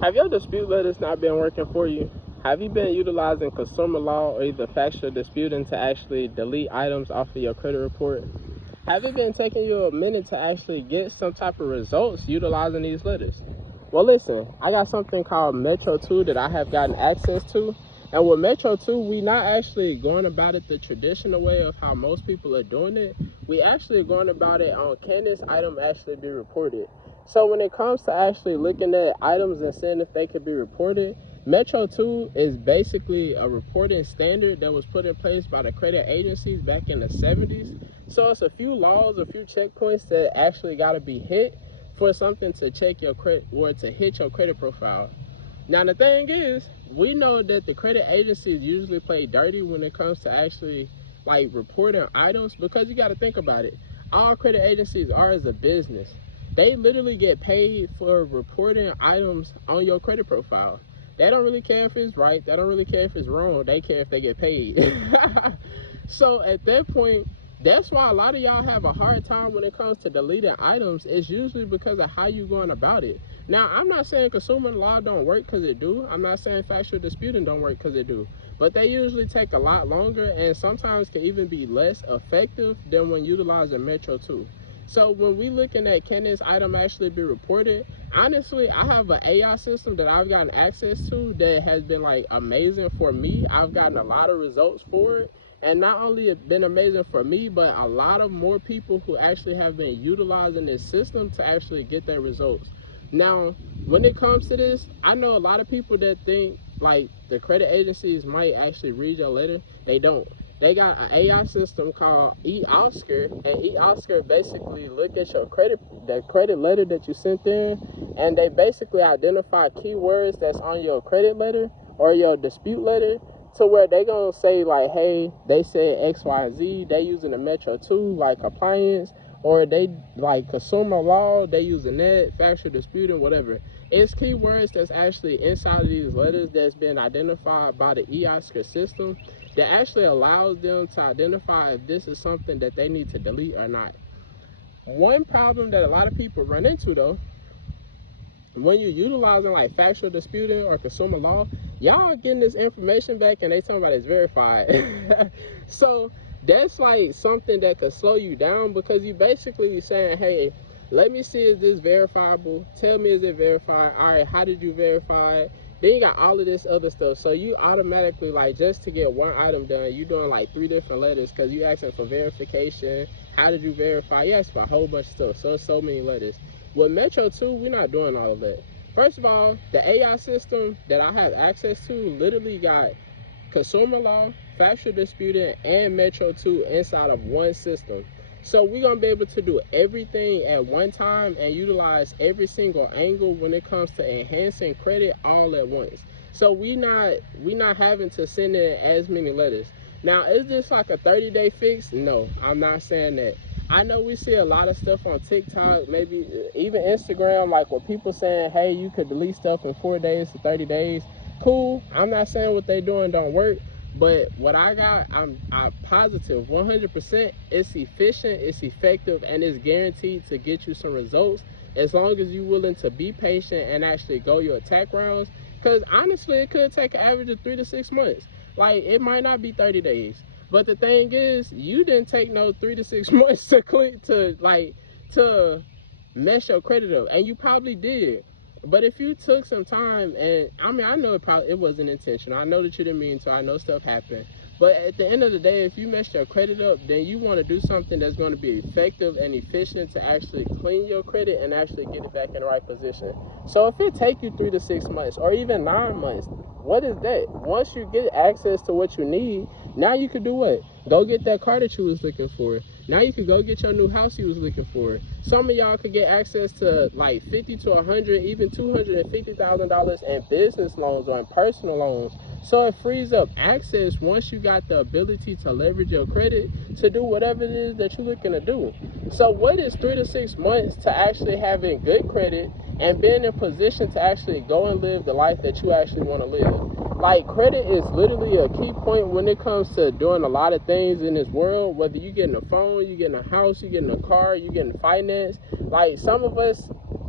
Have your dispute letters not been working for you? Have you been utilizing consumer law or either factual disputing to actually delete items off of your credit report? Have it been taking you a minute to actually get some type of results utilizing these letters? Well, listen, I got something called Metro 2 that I have gotten access to. And with Metro 2, we not actually going about it the traditional way of how most people are doing it. We actually going about it on, can this item actually be reported? So when it comes to actually looking at items and seeing if they could be reported, Metro 2 is basically a reporting standard that was put in place by the credit agencies back in the 70s. So it's a few laws, a few checkpoints that actually got to be hit for something to check your credit or to hit your credit profile. Now the thing is, we know that the credit agencies usually play dirty when it comes to actually like reporting items, because you got to think about it. All credit agencies are as a business. They literally get paid for reporting items on your credit profile. They don't really care if it's right. They don't really care if it's wrong. They care if they get paid. So at that point, that's why a lot of y'all have a hard time when it comes to deleting items. It's usually because of how you going about it. Now, I'm not saying consumer law don't work because it do. I'm not saying factual disputing don't work because it do. But they usually take a lot longer and sometimes can even be less effective than when utilizing Metro 2. So when we looking at can this item actually be reported, honestly, I have an AI system that I've gotten access to that has been like amazing for me. I've gotten a lot of results for it. And not only it been amazing for me, but a lot of more people who actually have been utilizing this system to actually get their results. Now, when it comes to this, I know a lot of people that think like the credit agencies might actually read your letter. They don't. They got an AI system called eOscar, and eOscar basically look at your the credit letter that you sent in, and they basically identify keywords that's on your credit letter or your dispute letter, to where they gonna say like, hey, they said XYZ, they using the Metro 2 like appliance, or they like consumer law, they using that, factual disputing, whatever. It's keywords that's actually inside of these letters that's been identified by the eOscar system that actually allows them to identify if this is something that they need to delete or not. One problem that a lot of people run into though, when you're utilizing like factual disputing or consumer law, y'all getting this information back and they talking about it's verified. So that's like something that could slow you down, because you basically saying, hey, let me see, is this verifiable? Tell me, is it verified? All right, how did you verify it? Then you got all of this other stuff. So you automatically, like, just to get one item done, you doing like 3 different letters because you asking for verification. How did you verify? You asked for a whole bunch of stuff. So it's so many letters. With Metro 2, we're not doing all of that. First of all, the AI system that I have access to literally got consumer law, factual disputing, and Metro 2 inside of one system. So we're going to be able to do everything at one time and utilize every single angle when it comes to enhancing credit all at once. So we not having to send in as many letters. Now, is this like a 30-day fix? No, I'm not saying that. I know we see a lot of stuff on TikTok, maybe even Instagram, like with people saying, hey, you could delete stuff in 4 days to 30 days. Cool. I'm not saying what they doing don't work, but what I got, I'm positive 100% it's efficient, it's effective, and it's guaranteed to get you some results as long as you're willing to be patient and actually go your attack rounds. Because honestly, it could take an average of 3 to 6 months. Like, it might not be 30 days. But the thing is, you didn't take no 3 to 6 months to mess your credit up, and you probably did. But if you took some time, and I mean, I know it wasn't intentional. I know that you didn't mean to. I know stuff happened. But at the end of the day, if you mess your credit up, then you want to do something that's going to be effective and efficient to actually clean your credit and actually get it back in the right position. So if it take you 3 to 6 months or even 9 months, what is that? Once you get access to what you need, now you can do what? Go get that car that you was looking for. Now you can go get your new house you was looking for. Some of y'all could get access to like 50 to 100, even $250,000 in business loans or in personal loans. So it frees up access once you got the ability to leverage your credit to do whatever it is that you're looking to do. So what is 3 to 6 months to actually having good credit and being in position to actually go and live the life that you actually want to live? Like, credit is literally a key point when it comes to doing a lot of things in this world. Whether you getting a phone, you getting a house, you getting a car, you getting finance. Like, some of us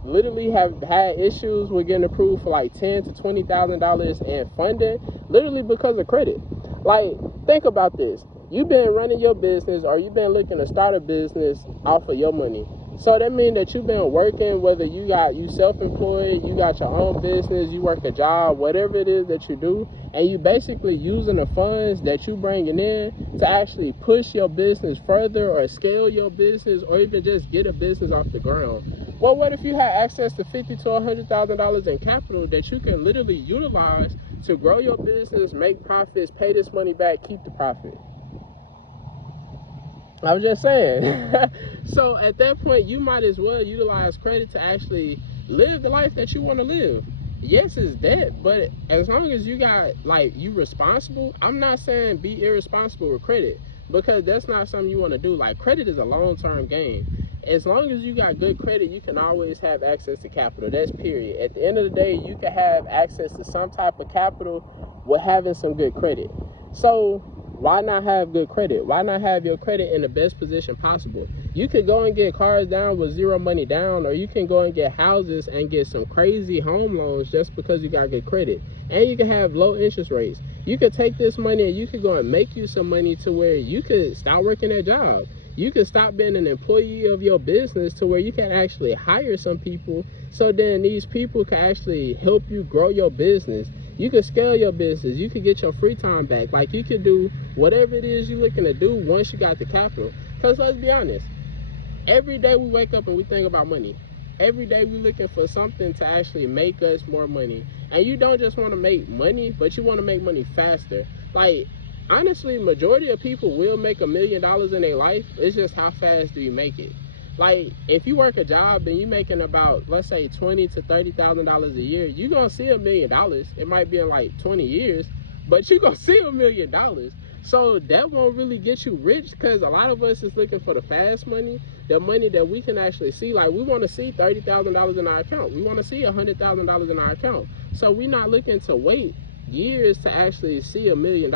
literally have had issues with getting approved for like $10,000 to $20,000 in funding, literally because of credit. Like, think about this. You've been running your business, or you've been looking to start a business off of your money. So that means that you've been working, whether you self-employed, you got your own business, you work a job, whatever it is that you do, and you basically using the funds that you bringing in to actually push your business further, or scale your business, or even just get a business off the ground. Well, what if you had access to $50,000 to $100,000 in capital that you can literally utilize to grow your business, make profits, pay this money back, keep the profit? I was just saying. So at that point, you might as well utilize credit to actually live the life that you want to live. Yes, it's debt, but as long as you got, like, you responsible, I'm not saying be irresponsible with credit, because that's not something you want to do. Like, credit is a long-term game. As long as you got good credit, you can always have access to capital. That's period. At the end of the day, you can have access to some type of capital with having some good credit. So why not have good credit? Why not have your credit in the best position possible? You could go and get cars down with zero money down, or you can go and get houses and get some crazy home loans just because you got good credit. And you can have low interest rates. You could take this money and you could go and make you some money to where you could stop working that job. You can stop being an employee of your business to where you can actually hire some people, so then these people can actually help you grow your business. You can scale your business. You can get your free time back. Like, you can do whatever it is you're looking to do once you got the capital. Because let's be honest, every day we wake up and we think about money. Every day we're looking for something to actually make us more money. And you don't just want to make money, but you want to make money faster. Like, honestly, majority of people will make $1 million in their life. It's just how fast do you make it? Like, if you work a job and you're making about, let's say, $20,000 to $30,000 a year, you're going to see $1 million. It might be in like 20 years, but you're going to see $1 million. So that won't really get you rich, because a lot of us is looking for the fast money, the money that we can actually see. Like, we want to see $30,000 in our account. We want to see $100,000 in our account. So we're not looking to wait years to actually see $1 million.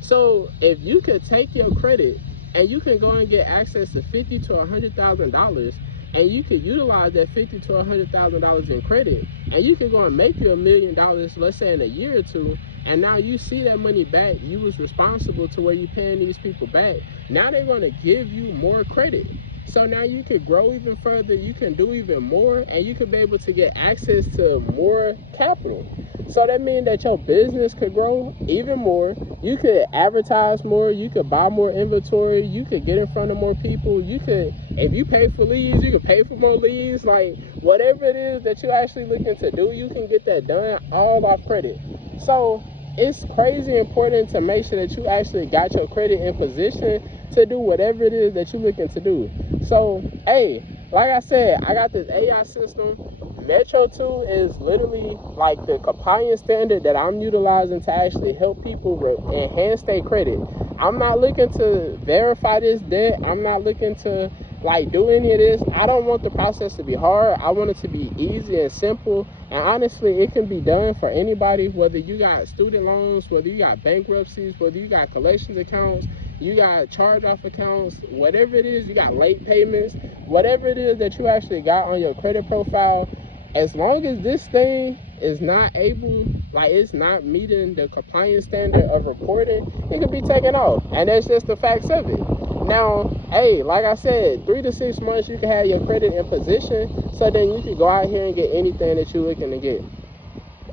So if you could take your credit and you can go and get access to $50,000 to $100,000, and you could utilize that $50,000 to $100,000 in credit, and you can go and make you $1 million, let's say in a year or two, and now you see that money back, you was responsible to where you're paying these people back. Now they're going to give you more credit. So now you can grow even further, you can do even more, and you can be able to get access to more capital. So that means that your business could grow even more. You could advertise more, you could buy more inventory, you could get in front of more people, you could, if you pay for leads, you can pay for more leads. Like, whatever it is that you're actually looking to do, you can get that done all off credit. So it's crazy important to make sure that you actually got your credit in position to do whatever it is that you're looking to do. So, hey, like I said, I got this AI system. Metro 2 is literally like the compliance standard that I'm utilizing to actually help people enhance their credit. I'm not looking to verify this debt. I'm not looking to like do any of this. I don't want the process to be hard. I want it to be easy and simple. And honestly, it can be done for anybody, whether you got student loans, whether you got bankruptcies, whether you got collections accounts, you got charge-off accounts, whatever it is, you got late payments, whatever it is that you actually got on your credit profile, as long as this thing is not able, like, it's not meeting the compliance standard of reporting, it can be taken off. And that's just the facts of it. Now, hey, like I said, 3 to 6 months you can have your credit in position, so then you can go out here and get anything that you're looking to get.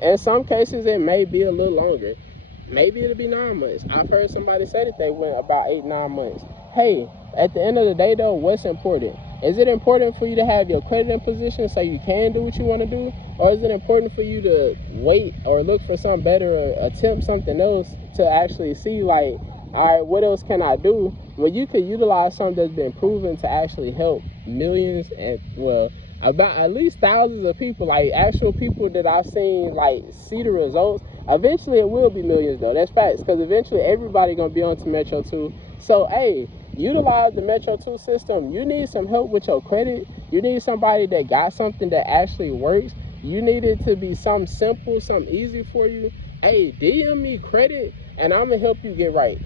In some cases, it may be a little longer. Maybe it'll be 9 months. I've heard somebody say that they went about 8, 9 months. Hey, at the end of the day, though, what's important? Is it important for you to have your credit in position so you can do what you want to do? Or is it important for you to wait or look for something better or attempt something else to actually see, like, all right, what else can I do? Well, you could utilize something that's been proven to actually help millions and, well, about at least thousands of people, like actual people that I've seen, like, see the results. Eventually it will be millions, though. That's facts, because eventually everybody gonna be onto Metro 2. So, hey, utilize the Metro 2 system. You need some help with your credit. You need somebody that got something that actually works. You need it to be something simple, something easy for you. Hey, DM me credit, and I'm gonna help you get right.